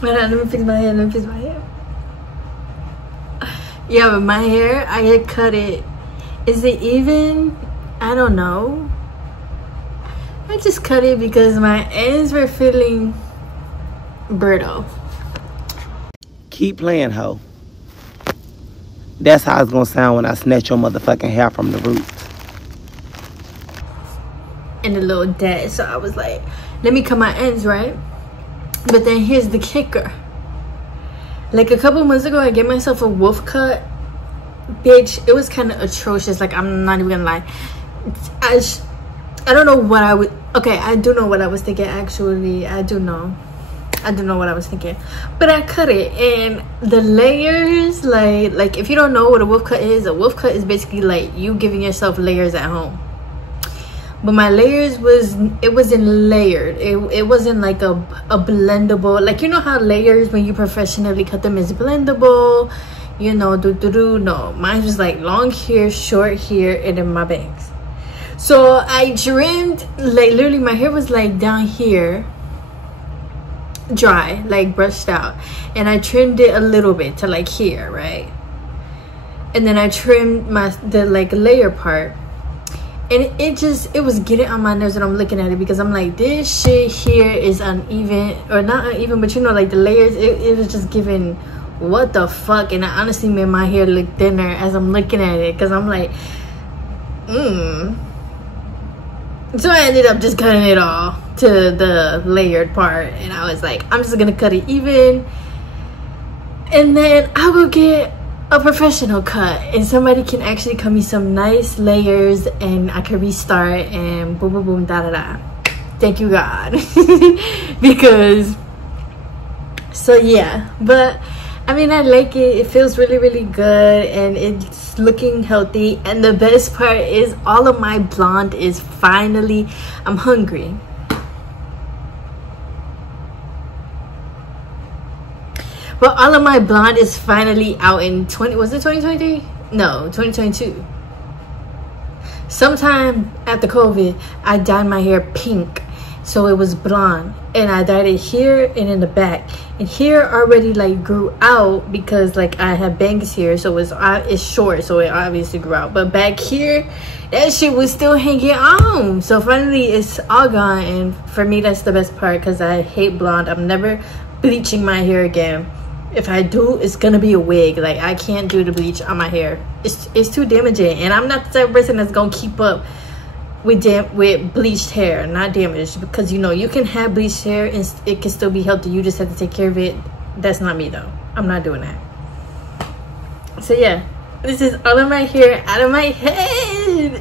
Wait, let me fix my hair. Yeah, but my hair, I had cut it. Is it even? I don't know. I just cut it because my ends were feeling brittle. Keep playing, hoe. That's how it's gonna sound when I snatch your motherfucking hair from the roots. And a little dead, so I was like, let me cut my ends, right? But then here's the kicker. Like a couple months ago, I gave myself a wolf cut. Bitch, it was kind of atrocious. Like, I'm not even gonna lie. I don't know what I would. Okay, I do know what I was thinking. Actually, I do know what I was thinking. But I cut it, and the layers, like if you don't know what a wolf cut is basically like you giving yourself layers at home. But my layers wasn't layered. It wasn't like a blendable. Like, you know how layers when you professionally cut them is blendable, you know, no, mine was like long here, short here, and then my bangs. So I trimmed, like literally my hair was like down here, dry, like brushed out, and I trimmed it a little bit to like here, right? And then I trimmed the like layer part, and it was getting on my nerves when I'm looking at it, because I'm like, this shit here is uneven, or not uneven, but you know, like the layers, it was just giving what the fuck. And I honestly made my hair look thinner as I'm looking at it, because I'm like, so I ended up just cutting it all to the layered part, and I was like, I'm just gonna cut it even, and then I will get a professional cut, and somebody can actually cut me some nice layers, and I can restart, and boom boom boom da da da. Thank you God. Because so yeah, but I mean, I like it. It feels really, really good, and it's looking healthy. And the best part is all of my blonde is finally, I'm hungry. But all of my blonde is finally out in was it 2023? No, 2022. Sometime after COVID, I dyed my hair pink, so it was blonde, and I dyed it here and in the back, and here already like grew out because like I have bangs here, so it's short, so it obviously grew out. But back here, that shit was still hanging on. So finally it's all gone, and for me that's the best part, because I hate blonde. I'm never bleaching my hair again. If I do, it's gonna be a wig. Like, I can't do the bleach on my hair. It's too damaging, and I'm not the type of person that's gonna keep up with bleached hair, not damaged, because you know you can have bleached hair and it can still be healthy. You just have to take care of it. That's not me though. I'm not doing that. So yeah, this is all of my hair out of my head.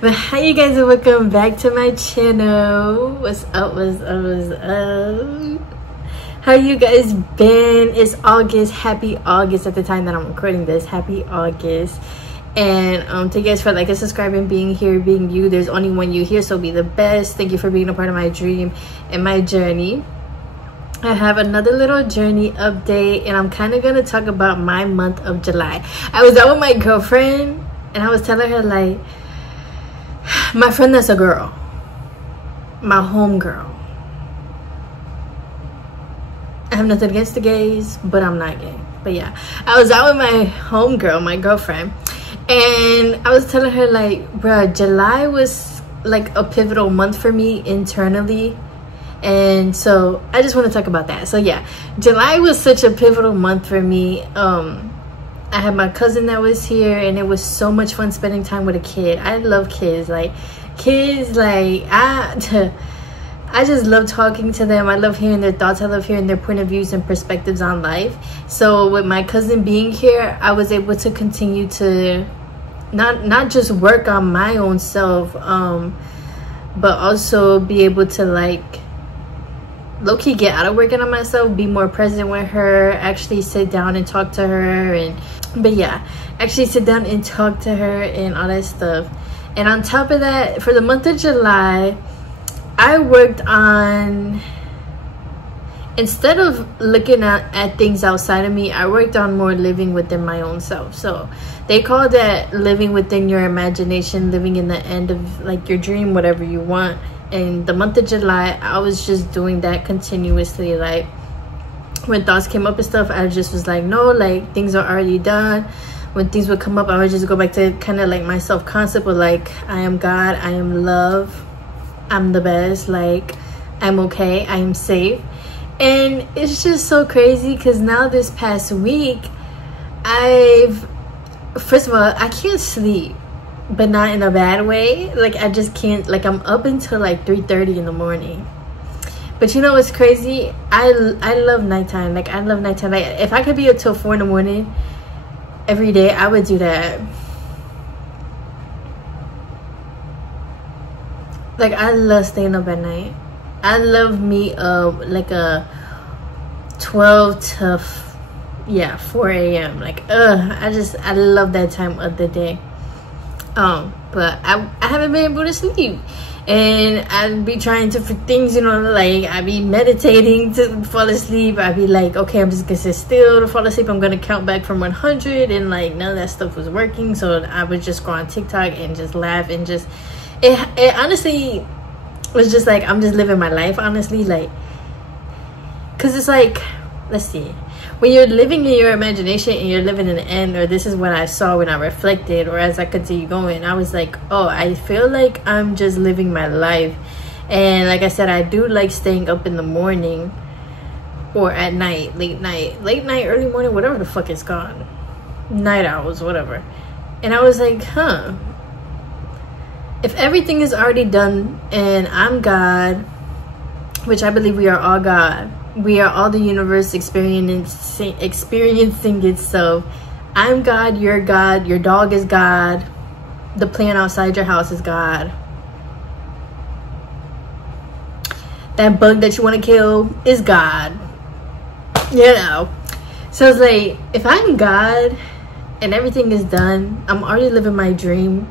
But hi you guys, and welcome back to my channel. What's up? How you guys been? It's August. Happy August at the time that I'm recording this. Happy August. And thank you guys for liking, subscribing, being here, being you. There's only one you here, so be the best. Thank you for being a part of my dream and my journey. I have another little journey update, and I'm kind of gonna talk about my month of July. I was out with my girlfriend, and I was telling her, like, my friend that's a girl, my home girl. I have nothing against the gays, but I'm not gay. But yeah, I was out with my homegirl, my girlfriend, and I was telling her, like, bruh, July was like a pivotal month for me internally, and so I just want to talk about that. So yeah, July was such a pivotal month for me. I had my cousin that was here, and it was so much fun spending time with a kid. I love kids. Like, I just love talking to them. I love hearing their thoughts. I love hearing their point of views and perspectives on life. So with my cousin being here, I was able to continue to not just work on my own self, but also be able to, like, low-key get out of working on myself, be more present with her, actually sit down and talk to her, but yeah, actually sit down and talk to her and all that stuff. And on top of that, for the month of July, I worked on, instead of looking at things outside of me, I worked on more living within my own self. So they call that living within your imagination, living in the end of like your dream, whatever you want. And the month of July, I was just doing that continuously, like when thoughts came up and stuff, I just was like, no, like things are already done. When things would come up, I would just go back to kind of like my self-concept of like, I am God, I am love, I'm the best, like I'm okay, I am safe. And it's just so crazy because now this past week, first of all, I can't sleep, but not in a bad way. Like I just can't, like I'm up until like 3:30 in the morning. But you know what's crazy? I love nighttime. Like I love nighttime. Like if I could be up till 4 in the morning every day, I would do that. Like I love staying up at night. I love me like a 12 to 4 a.m. Like I love that time of the day. But I haven't been able to sleep, and I'd be trying to for things, you know, like I'd be meditating to fall asleep. I'd be like, okay, I'm just gonna sit still to fall asleep. I'm gonna count back from 100, and like none of that stuff was working. So I would just go on TikTok and just laugh and just it honestly was just like I'm just living my life, honestly, like because it's like, let's see, when you're living in your imagination and you're living in the end, or this is what I saw when I reflected, or as I continue going, I was like, oh, I feel like I'm just living my life. And like I said, I do like staying up in the morning or at night, late night, early morning, whatever the fuck it's called, night owls, whatever. And I was like, if everything is already done and I'm God, which I believe we are all God, we are all the universe experiencing itself. I'm God, you're God, your dog is God, the plant outside your house is God, that bug that you want to kill is God, you know. So it's like, if I'm God and everything is done, I'm already living my dream,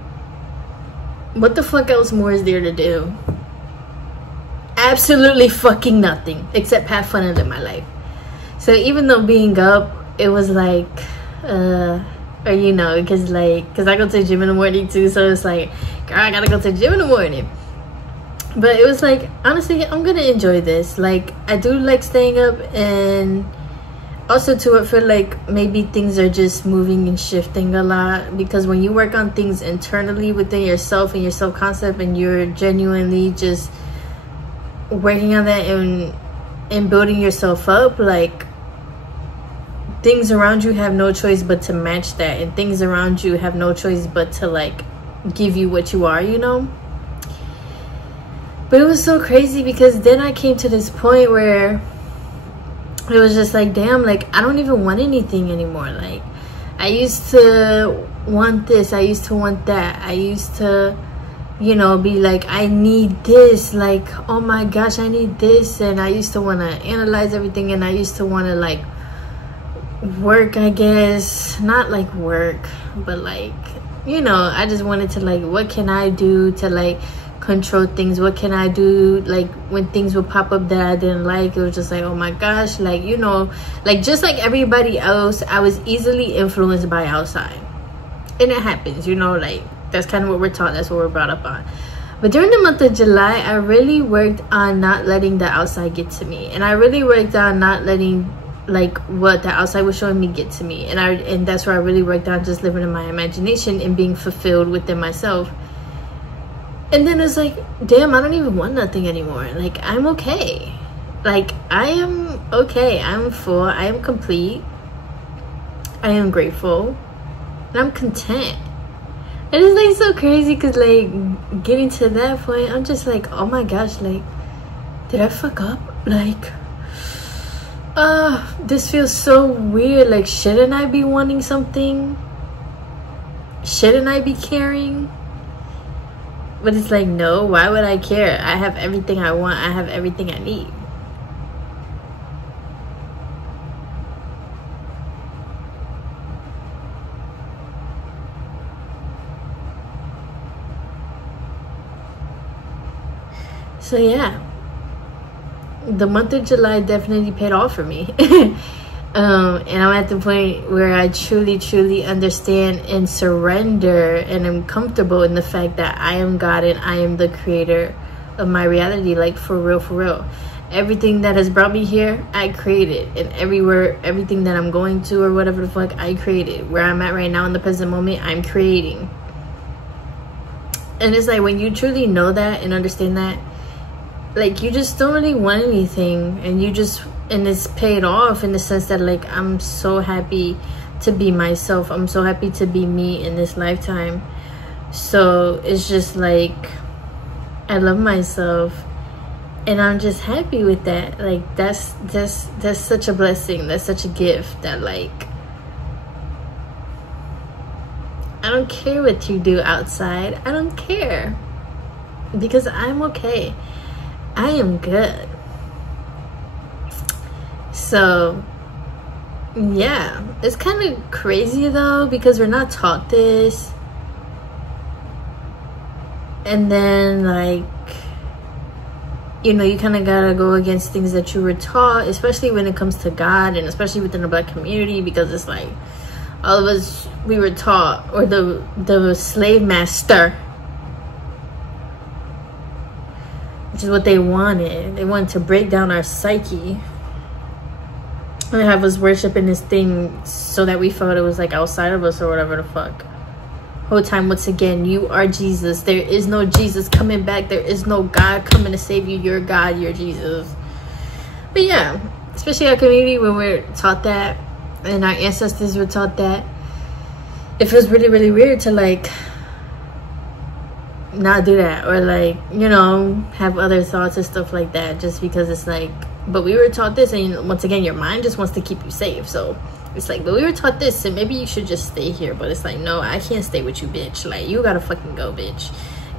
what the fuck else more is there to do? Absolutely fucking nothing, except have fun and live my life. So even though being up, it was like or you know, because I go to the gym in the morning too, so it's like, girl, I gotta go to the gym in the morning. But it was like, honestly, I'm gonna enjoy this. Like I do like staying up, and also too, I feel like maybe things are just moving and shifting a lot, because when you work on things internally within yourself and your self-concept, and you're genuinely just working on that and building yourself up, like things around you have no choice but to match that, and things around you have no choice but to like give you what you are, you know. But it was so crazy, because then I came to this point where it was just like, damn, like I don't even want anything anymore. Like I used to want this, I used to want that, I used to, you know, be like, I need this, like, oh my gosh, I need this. And I used to want to analyze everything, and I used to want to like work, I guess, not like work, but like, you know, I just wanted to like, what can I do to like control things? What can I do, like when things would pop up that I didn't like? It was just like, oh my gosh, like, you know, like just like everybody else, I was easily influenced by outside, and it happens, you know, like that's kind of what we're taught, that's what we're brought up on. But during the month of July, I really worked on not letting the outside get to me, and I really worked on not letting like what the outside was showing me get to me, and that's where I really worked on just living in my imagination and being fulfilled within myself. And then it's like, damn, I don't even want nothing anymore. Like I'm okay, like I am okay, I'm full, I am complete, I am grateful, and I'm content. And it's like so crazy, because like getting to that point, I'm just like, oh my gosh, like did I fuck up? Like this feels so weird. Like shouldn't I be wanting something? Shouldn't I be caring? But it's like, no, why would I care? I have everything I want, I have everything I need. So yeah, the month of July definitely paid off for me. And I'm at the point where I truly understand and surrender, and I'm comfortable in the fact that I am God and I am the creator of my reality, like for real. Everything that has brought me here, I created. And everything that I'm going to or whatever the fuck, I created. Where I'm at right now in the present moment, I'm creating. And it's like, when you truly know that and understand that, like, you just don't really want anything. And it's paid off in the sense that, like, I'm so happy to be myself. I'm so happy to be me in this lifetime. So it's just like, I love myself. And I'm just happy with that. Like, that's such a blessing. That's such a gift that, like, I don't care what you do outside. I don't care. Because I'm okay. I am good. So, yeah. It's kind of crazy, though, because we're not taught this. And then, like, you know, you kind of gotta go against things that you were taught, especially when it comes to God, and especially within the Black community, because it's like, all of us, we were taught, or the slave master, which is what they wanted. They wanted to break down our psyche and have us worshiping this thing so that we felt it was like outside of us or whatever the fuck. Whole time, once again, you are Jesus. There is no Jesus coming back. There is no God coming to save you. You're God, you're Jesus. But yeah, especially our community, when we're taught that and our ancestors were taught that, it feels really, really weird to, like, not do that, or, like, you know, have other thoughts and stuff like that, just because it's like, but we were taught this, and once again, your mind just wants to keep you safe. So it's like, but we were taught this, and maybe you should just stay here. But it's like, no, I can't stay with you, bitch. Like, you gotta fucking go, bitch.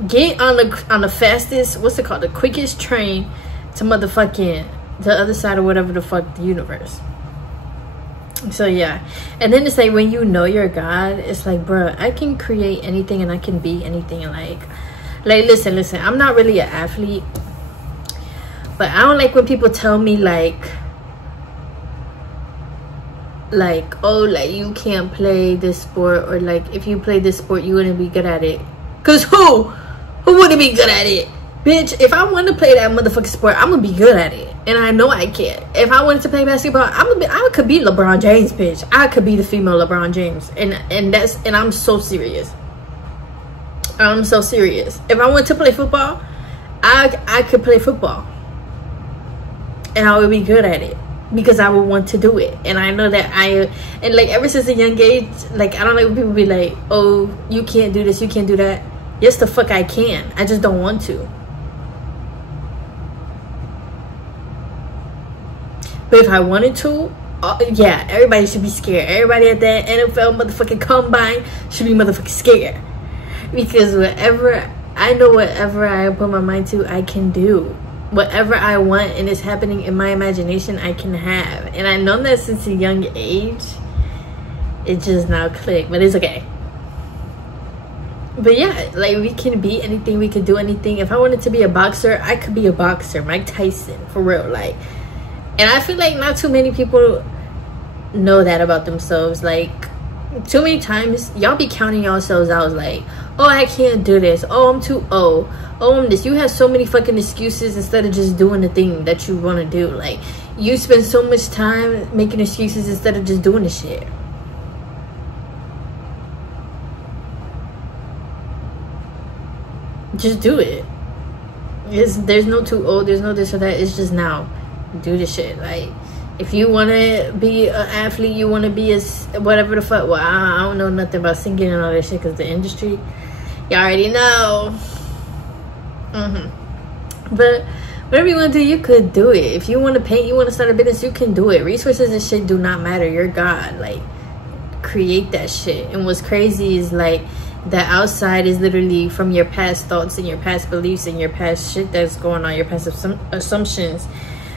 Get on the fastest, what's it called, the quickest train to motherfucking the other side of whatever the fuck, the universe. So yeah. And then it's like, when you know you're God, it's like, bro, I can create anything and I can be anything. Like listen, I'm not really an athlete, but I don't like when people tell me like, oh, like, you can't play this sport, or like, if you play this sport you wouldn't be good at it. Cause who wouldn't be good at it? Bitch, if I want to play that motherfucking sport, I'm gonna be good at it, and I know I can. If I wanted to play basketball, I could be LeBron James, bitch. I could be the female LeBron James, and I'm so serious. I'm so serious. If I wanted to play football, I could play football, and I would be good at it, because I would want to do it. And I know that and like, ever since a young age, like, I don't like when people be like, oh, you can't do this, you can't do that. Yes, the fuck I can. I just don't want to. But if I wanted to, yeah, everybody should be scared. Everybody at that NFL motherfucking combine should be motherfucking scared. Because whatever I put my mind to, I can do. Whatever I want and is happening in my imagination, I can have. And I know that since a young age. It just now clicked, but it's okay. But yeah, like, we can be anything, we could do anything. If I wanted to be a boxer, I could be a boxer. Mike Tyson, for real. Like, and I feel like not too many people know that about themselves. Like, too many times y'all be counting yourselves out, like, oh, I can't do this, oh, I'm too old, oh, I'm this. You have so many fucking excuses instead of just doing the thing that you want to do. Like, you spend so much time making excuses instead of just doing the shit. Just do it. There's no too old, there's no this or that. It's just now. Do the shit. Like, if you want to be an athlete, you want to be a whatever the fuck. Well, I don't know nothing about singing and all that shit, because the industry, you already know. But whatever you want to do, you could do it. If you want to paint, you want to start a business, you can do it. Resources and shit do not matter. You're God. Like, create that shit. And what's crazy is, like, the outside is literally from your past thoughts and your past beliefs and your past shit that's going on, your past assumptions.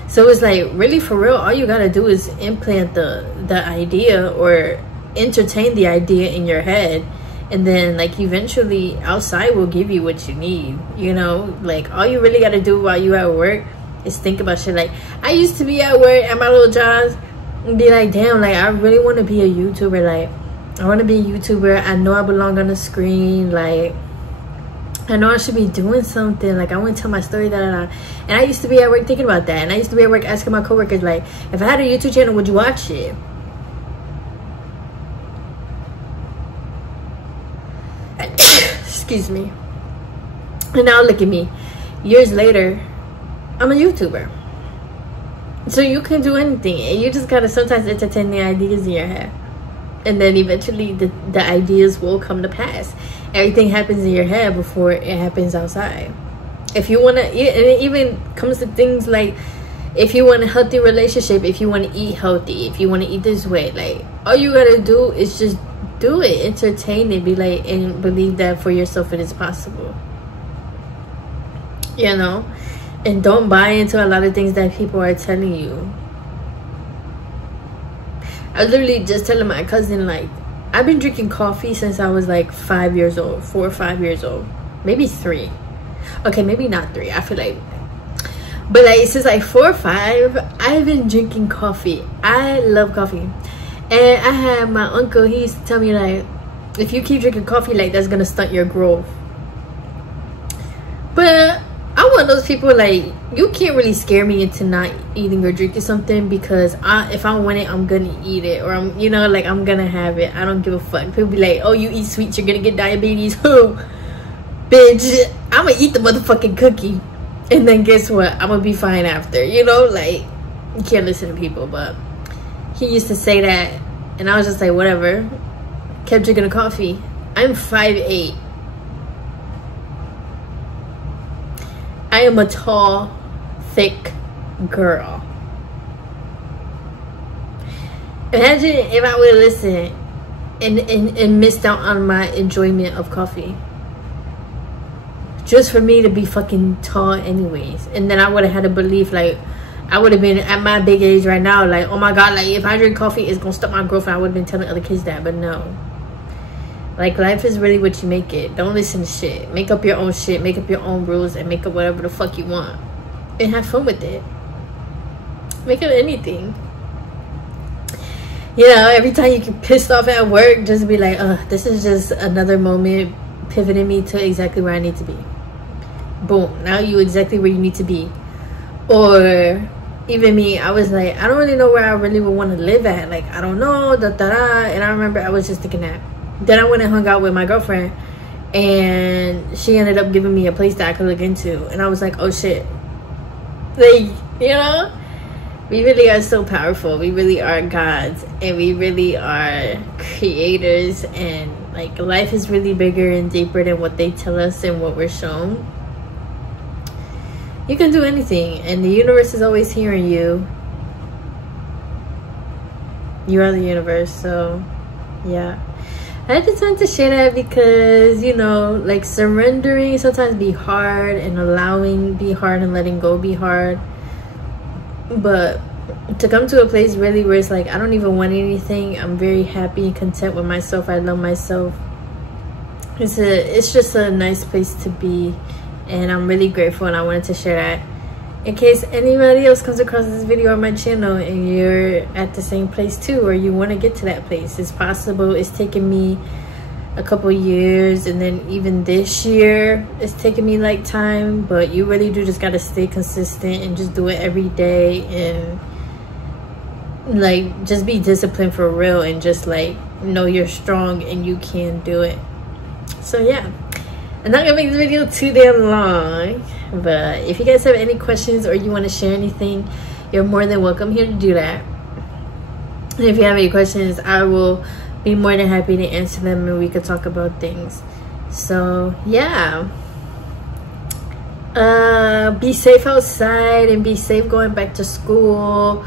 So it's like, really, for real, all you gotta do is implant the idea, or entertain the idea in your head, and then, like, eventually outside will give you what you need, you know? Like, all you really gotta do while you at work is think about shit. Like, I used to be at work at my little jobs and be like, damn, like, I really want to be a YouTuber. Like, I want to be a YouTuber. I know I belong on the screen. Like, I know I should be doing something. Like, I want to tell my story, and I used to be at work thinking about that. And I used to be at work asking my coworkers, like, if I had a YouTube channel, would you watch it? Excuse me. And now look at me. Years later, I'm a YouTuber. So you can do anything. And you just gotta sometimes entertain the ideas in your head. And then eventually the ideas will come to pass. Everything happens in your head before it happens outside. If you want to, and it even comes to things like, if you want a healthy relationship, if you want to eat healthy, if you want to eat this way, like, all you gotta do is just do it, entertain it, be like, and believe that for yourself it is possible, you know. And don't buy into a lot of things that people are telling you. I was literally just telling my cousin, like, I've been drinking coffee since I was like 5 years old, 4 or 5 years old, maybe 3. Okay, maybe not 3. I feel like, but like since like 4 or 5, I've been drinking coffee. I love coffee, and I had my uncle. He used to tell me, like, if you keep drinking coffee, like, that's gonna stunt your growth. But I'm one of those people, like, you can't really scare me into not eating or drinking something, because if I want it, I'm gonna eat it, or I'm, you know, like, I'm gonna have it. I don't give a fuck. People be like, oh, you eat sweets, you're gonna get diabetes. Who? Bitch, I'm gonna eat the motherfucking cookie, and then guess what? I'm gonna be fine after, you know. Like, you can't listen to people. But he used to say that, and I was just like, whatever. Kept drinking the coffee. I'm 5'8". I am a tall, thick girl. Imagine if I would have listened and missed out on my enjoyment of coffee, just for me to be fucking tall anyways. And then I would have had a belief, like, I would have been at my big age right now, like, oh my god, like, if I drink coffee, it's gonna stop my growth. And I would have been telling other kids that. But no. Like, life is really what you make it. Don't listen to shit. Make up your own shit. Make up your own rules. And make up whatever the fuck you want. And have fun with it. Make up anything. You know, every time you get pissed off at work, just be like, this is just another moment pivoting me to exactly where I need to be. Boom. Now you exactly where you need to be. Or even me, I was like, I don't really know where I really would want to live at. Like, I don't know. And I remember I was just thinking that. Then I went and hung out with my girlfriend, and she ended up giving me a place that I could look into. And I was like, oh shit. Like, you know, we really are so powerful. We really are gods, and we really are creators. And like, life is really bigger and deeper than what they tell us and what we're shown. You can do anything, and the universe is always hearing you. You are the universe. So yeah, I just wanted to share that because, you know, like, surrendering sometimes be hard, and allowing be hard, and letting go be hard. But to come to a place really where it's like, I don't even want anything. I'm very happy and content with myself. I love myself. It's just a nice place to be, and I'm really grateful, and I wanted to share that in case anybody else comes across this video on my channel and you're at the same place too, or you want to get to that place. It's possible. It's taken me a couple years, and then even this year it's taken me like time, but you really do just got to stay consistent and just do it every day, and like, just be disciplined for real, and just like, know you're strong and you can do it. So yeah, I'm not gonna make this video too damn long, but if you guys have any questions or you want to share anything, you're more than welcome here to do that. And if you have any questions, I will be more than happy to answer them, and we could talk about things. So yeah, be safe outside, and be safe going back to school.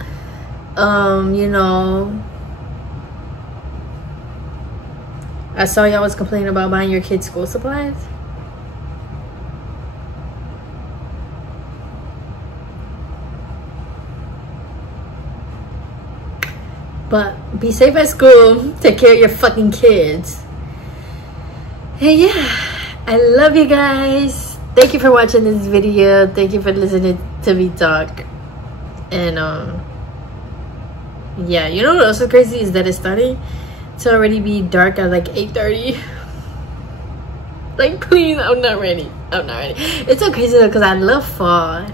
You know, I saw y'all was complaining about buying your kids school supplies. But be safe at school. Take care of your fucking kids. And yeah, I love you guys. Thank you for watching this video. Thank you for listening to me talk. And yeah, you know what else is crazy is that it's starting to already be dark at like 8:30. Like, please, I'm not ready. I'm not ready. It's so crazy though, because I love fall.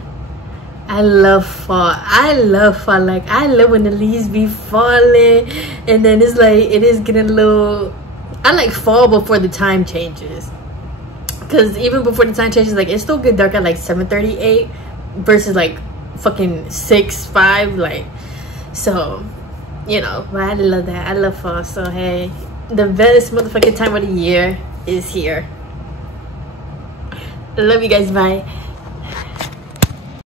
I love fall. I love fall. Like, I love when the leaves be falling, and then it's like, it is getting a little, I like fall before the time changes. Because even before the time changes, like, it still get dark at like 7:38 versus like fucking 6, 5, like, so, you know, but I love that. I love fall. So hey, the best motherfucking time of the year is here. I love you guys. Bye.